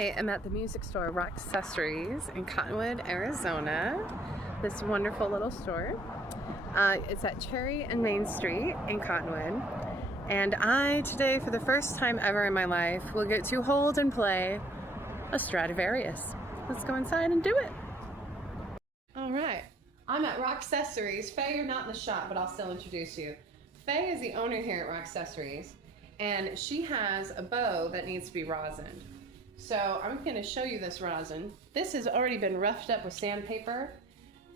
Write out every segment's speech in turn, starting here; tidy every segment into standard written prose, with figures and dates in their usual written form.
I am at the music store Rock Accessories in Cottonwood, Arizona. This wonderful little store. It's at Cherry and Main Street in Cottonwood. And I, today, for the first time ever in my life, will get to hold and play a Stradivarius. Let's go inside and do it. All right, I'm at Rock Accessories. Faye, you're not in the shop, but I'll still introduce you. Faye is the owner here at Rock Accessories, and she has a bow that needs to be rosined. So I'm going to show you this rosin. This has already been roughed up with sandpaper,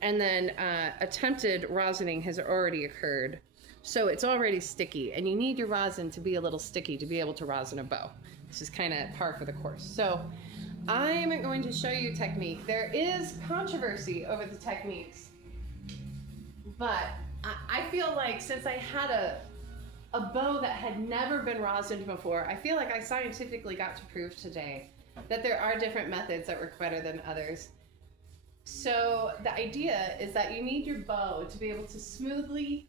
and then attempted rosining has already occurred. So it's already sticky, and you need your rosin to be a little sticky to be able to rosin a bow. This is kind of par for the course. So I'm going to show you technique. There is controversy over the techniques, but I feel like since I had a bow that had never been rosined before, I feel like I scientifically got to prove today that there are different methods that work better than others. So the idea is that you need your bow to be able to smoothly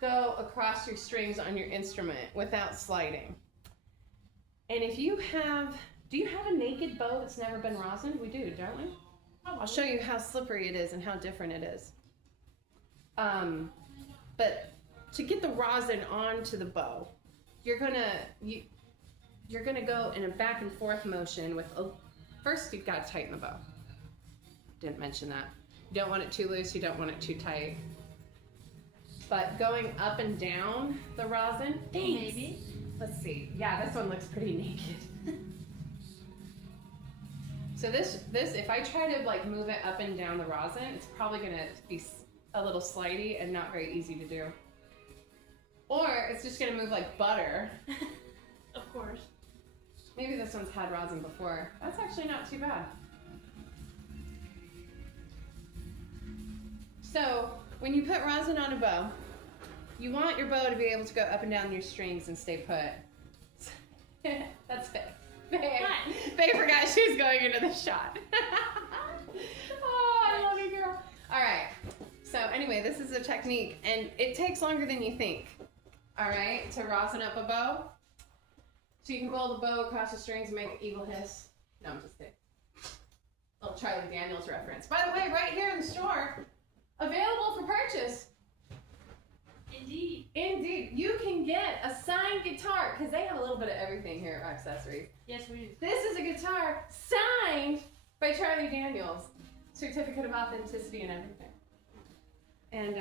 go across your strings on your instrument without sliding. And if you have, do you have a naked bow that's never been rosined? We do, don't we? I'll show you how slippery it is and how different it is. But to get the rosin onto the bow, you're gonna go in a back and forth motion with first you've got to tighten the bow. Didn't mention that. You don't want it too loose, you don't want it too tight. But going up and down the rosin, maybe. Let's see. Yeah, this one looks pretty naked. So this, if I try to like move it up and down the rosin, it's probably gonna be a little slidey and not very easy to do. Or it's just gonna move like butter. Of course. Maybe this one's had rosin before. That's actually not too bad. So when you put rosin on a bow, you want your bow to be able to go up and down your strings and stay put. That's Faye. Faye forgot she was going into the shot. Oh, I love you, girl. All right. So anyway, this is a technique, and it takes longer than you think. All right, to rosin up a bow. So you can roll the bow across the strings and make an evil hiss. No, I'm just kidding. Little Charlie Daniels reference. By the way, right here in the store, available for purchase. Indeed. Indeed. You can get a signed guitar, because they have a little bit of everything here at Rock Accessories. Yes, we do. This is a guitar signed by Charlie Daniels. Certificate of authenticity and everything. And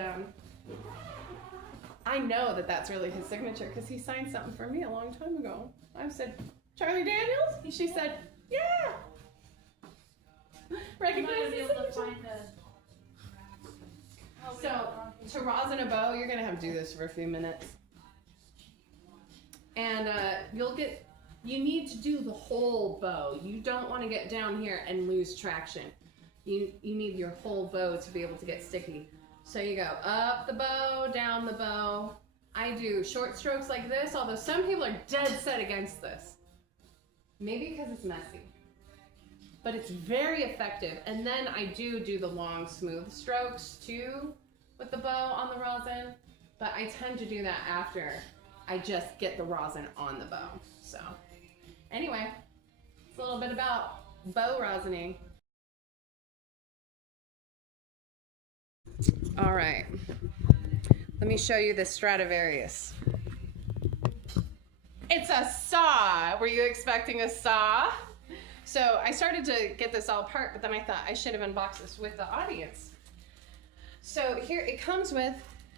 I know that that's really his signature, because he signed something for me a long time ago. I said, Charlie Daniels? And she said, yeah. Recognize the signature. So, to rosin a bow, you're gonna have to do this for a few minutes. And you need to do the whole bow. You don't wanna get down here and lose traction. You need your whole bow to be able to get sticky. So you go up the bow, down the bow. I do short strokes like this, although some people are dead set against this. Maybe because it's messy. But it's very effective. And then I do the long, smooth strokes too with the bow on the rosin. But I tend to do that after I just get the rosin on the bow. So anyway, it's a little bit about bow rosining. All right, let me show you the Stradivarius. It's a saw. Were you expecting a saw? So I started to get this all apart, but then I thought I should have unboxed this with the audience. So here it comes with,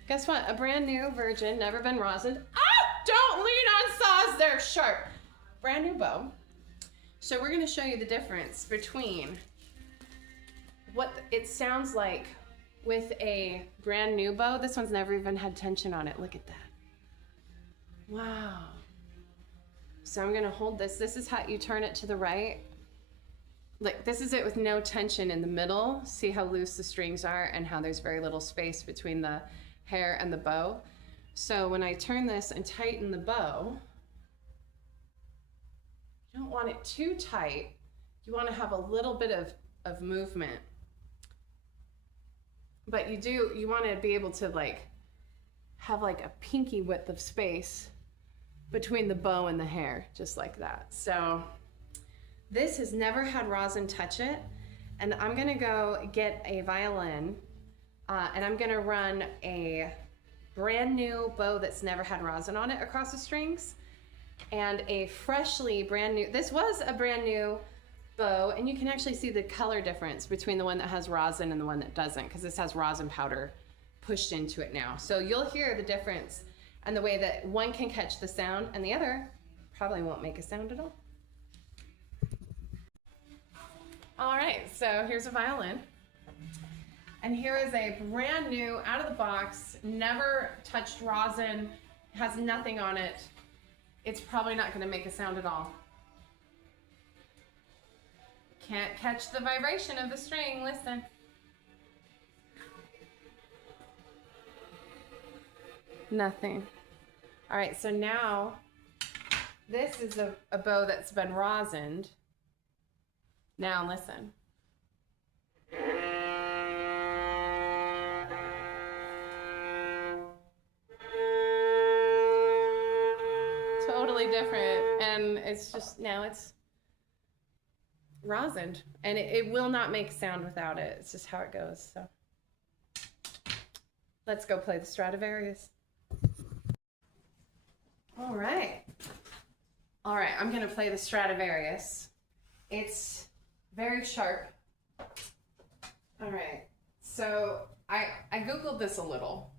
guess what? A brand new virgin, never been rosined. Ah! Don't lean on saws, they're sharp. Brand new bow. So we're gonna show you the difference between what it sounds like with a brand new bow. This one's never even had tension on it. Look at that. Wow. So I'm gonna hold this. This is how you turn it to the right. Like, this is it with no tension in the middle. See how loose the strings are and how there's very little space between the hair and the bow. So when I turn this and tighten the bow, you don't want it too tight. You wanna have a little bit of movement. But you want to be able to like have like a pinky width of space between the bow and the hair, just like that. So This has never had rosin touch it, and I'm gonna go get a violin, and I'm gonna run a brand new bow that's never had rosin on it across the strings, and a freshly brand new, this was a brand new bow, and you can actually see the color difference between the one that has rosin and the one that doesn't, because this has rosin powder pushed into it now. So you'll hear the difference and the way that one can catch the sound and the other probably won't make a sound at all. All right, so here's a violin. And here is a brand new, out of the box, never touched rosin, has nothing on it. It's probably not gonna make a sound at all. Can't catch the vibration of the string, listen. Nothing. All right, so now this is a bow that's been rosined. Now listen. Totally different, and it's just, now it's rosined, and it will not make sound without it. It's just how it goes. So let's go play the Stradivarius. All right, I'm gonna play the Stradivarius. It's very sharp. All right, so I Googled this a little,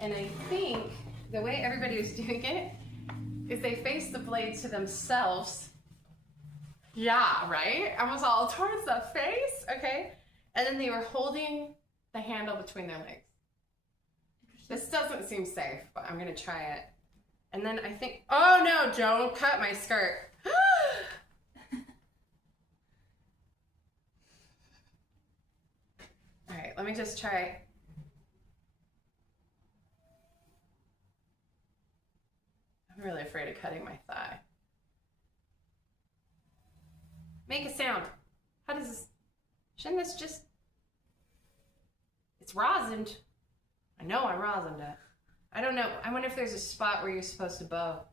and I think the way everybody was doing it is they face the blade to themselves. Yeah, right? Almost all towards the face, okay? And then they were holding the handle between their legs. This doesn't seem safe, but I'm gonna try it. And then I think, oh no, don't cut my skirt. All right, let me just try. I'm really afraid of cutting my thigh. Make a sound. How does this, shouldn't this just, it's rosined. I know I rosined it. I don't know, I wonder if there's a spot where you're supposed to bow.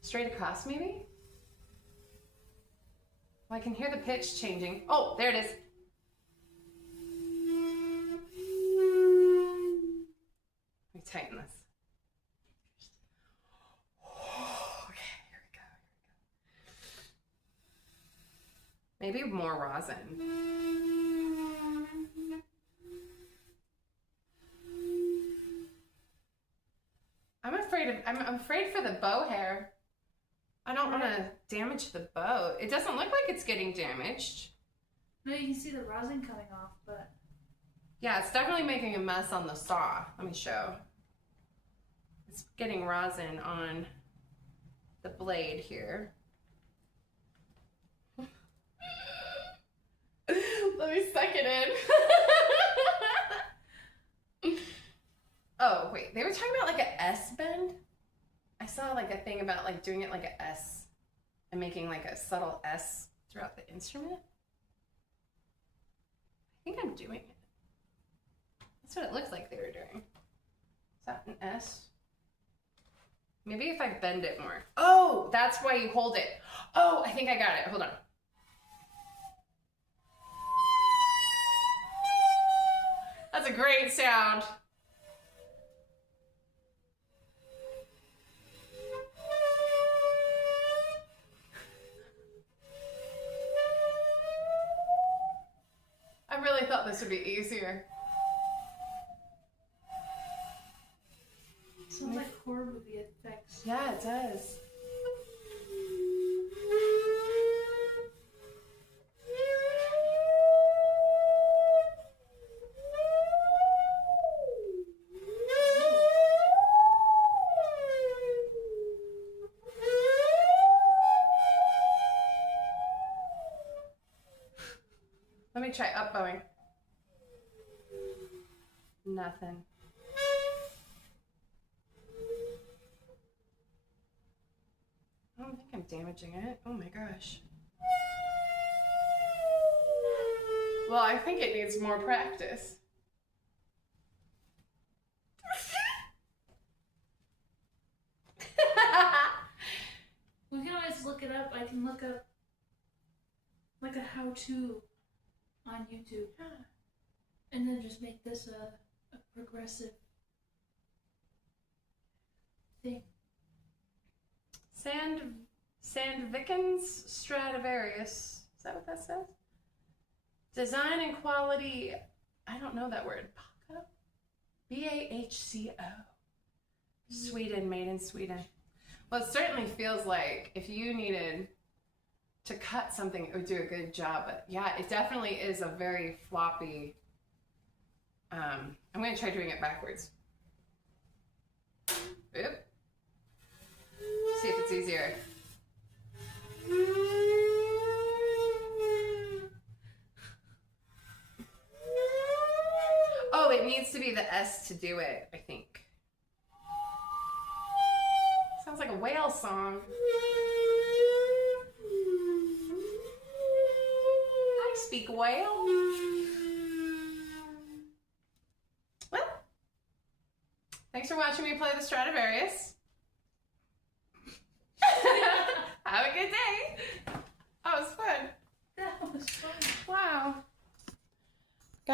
Straight across maybe? Well, I can hear the pitch changing. Oh, there it is. Let me tighten this. Okay, here we go. Maybe more rosin. I'm afraid for the bow hair. I don't want to damage the bow. It doesn't look like it's getting damaged. No, you can see the rosin coming off, but... Yeah, it's definitely making a mess on the saw. Let me show. It's getting rosin on the blade here. Let me suck it in. Oh, wait, they were talking about like a S bend? I saw like a thing about like doing it like a S and making like a subtle S throughout the instrument. I think I'm doing it. That's what it looks like they were doing. Is that an S? Maybe if I bend it more. Oh, that's why you hold it. Oh, I think I got it. Hold on. That's a great sound. I really thought this would be easier. Sounds like horror movie effects. Yeah, it does. Let me try up bowing. Nothing. I don't think I'm damaging it. Oh my gosh. Well, I think it needs more practice. look it up, I can look up like a how-to on YouTube. And then just make this a progressive thing. Sandvikens Stradivarius. Is that what that says? Design and quality. I don't know that word. Bachco? BAHCO. Sweden, made in Sweden. Well, it certainly feels like if you needed to cut something, it would do a good job. But yeah, it definitely is a very floppy. I'm going to try doing it backwards. Oop. See if it's easier. Oh, it needs to be the S to do it, I think. Sounds like a whale song. I speak whale. Well, thanks for watching me play the Stradivarius.